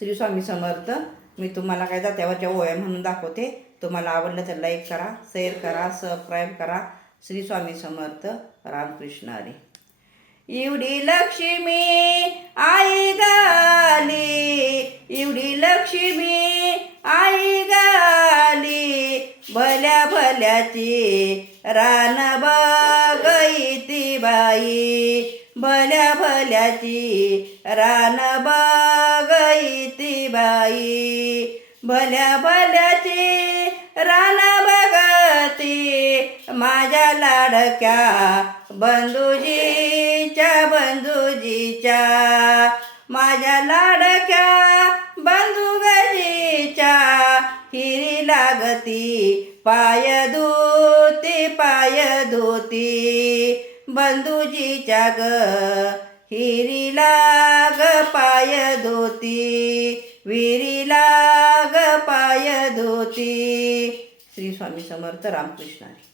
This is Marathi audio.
श्री स्वामी समर्थ. मी तुम्हाला काय जात्यावरच्या ओव्या म्हणून दाखवते. तुम्हाला आवडलं तर लाईक करा, शेअर करा, सबस्क्राईब करा. श्री स्वामी समर्थ. रामकृष्ण हरी. एवढी लक्ष्मी आई गाली, एवढी लक्ष्मी आई गाली, भल्या भल्याची रान बघिती बाई, भल्या भल्याची रान बघिती बाई, भल्या भल्याची रान बघती माझ्या लाडक्या बंधुजीच्या, बंधुजीच्या, माझ्या लाडक्या बंधुजीच्या, हिरी लागती पाय धुती, पाय धुती, बंधुजीच्या ग हिरी लाग पाय धुती, विहिरी लाग पाय धुती. श्री स्वामी समर्थ. रामकृष्ण हरी.